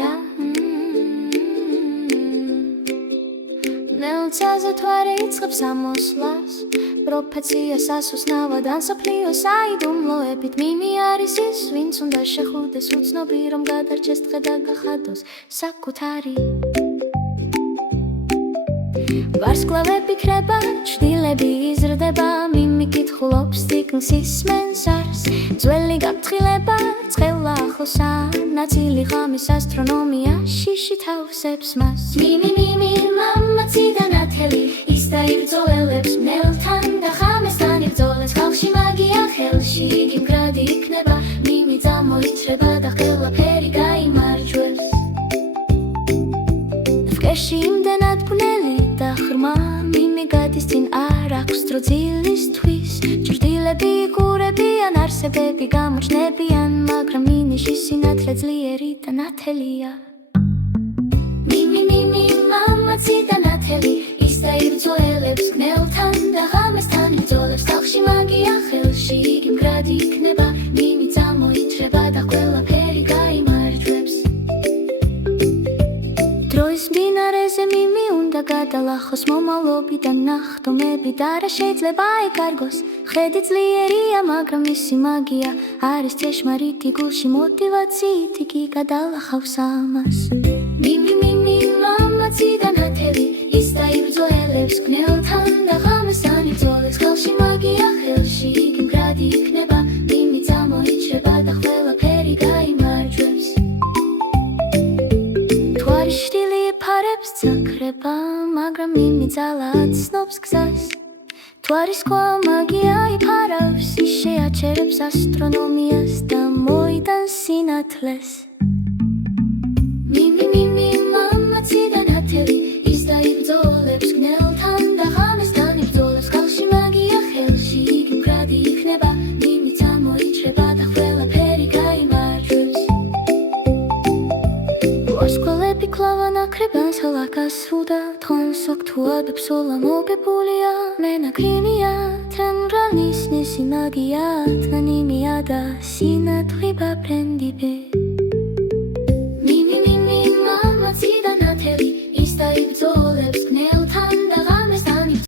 მაგია ნელცაზე თვარე იწყებს ამოსვლას პროფეციას ასოსნავად ან სოფლიოს აიდუმლოებით მიმი არის ის ვინც უნდა შეხვდეს უცნობი რომ გადარჩეს დღე და გახადოს საკუთარი ვარსკვლავები ქრება ჩრდილები იზრდება მიმი კითხულობს ციგნს ისმენს არს ძველი გაფრთხილება ცხელა ახლოსა ნაწილი ღამის ასტრონომიაში შითავსებს მას მიმი მამაცი და ნათელი ის დაიბრძოლებს ნელთან და ღამესთან იბრძოლებს ხალხში მაგია ხელში იგი მგრადი იქნება მიმი წამოიწრება და ყველაფერი გაიმარჯვებს ფკეში იმდენად ბნელი და ხრმა მიმი გადის წინ არ აქვს დრო ძილისთვის ჭრდილები იგურებიან არსებები გამოჩნდებიან მაგრამ მინიში სინათლე ძლიერი და ნათელია მიმი მამაცი და ნათელი ის დაიბრძოლებს გნელთან და ღამესთან იბრძოლებს ხალხში მაგია ხელში იგი მგრადი იქნება მიმი წამოიწრება და ყველაფერი გაიმარჯვებს დროის მდინარეზე მიმი უნდა გადალახოს მომავლობიდან ნახტომები და რა შეიძლება იკარგოს ხედი ძლიერია მაგრამ მისი მაგია არის ჭეშმარიტი გულში მოტივაციით იგი გადალახავს ამას მიმი მამაცი და ნათელი ის დაიბრძოლებს გნელთან და ღამესთან იბრძოლებს ხალხში მაგია ხელში იგი მგრადი იქნება მიმი წამოიწრება და ყველაფერი გაიმარჯვებს თვარი შრილი ფარებს წაქრება მაგრამ მიმი ძალად ცნობს გზას თვარის კვალ მაგია იფარავს ის შეაჩერებს ასტრონომიას და მოიტანს სინათლეს მიმი მამაცი და ნათელი ის დაიბრძოლებს გნელთან და ღამესთან იბრძოლებს ხალხში მაგია ხელში იგი მგრადი იქნება მიმი წამოიწრება და ყველაფერი გაიმარჯვებს ვარსკვლავები კლავან აკრებენ სალაკას უდა თხონს ოქტუად ბსოლა მოგებულია მენაქრინია თენრალის ნისი მაგია თანიმია და სინათლე ბაბრენდიბე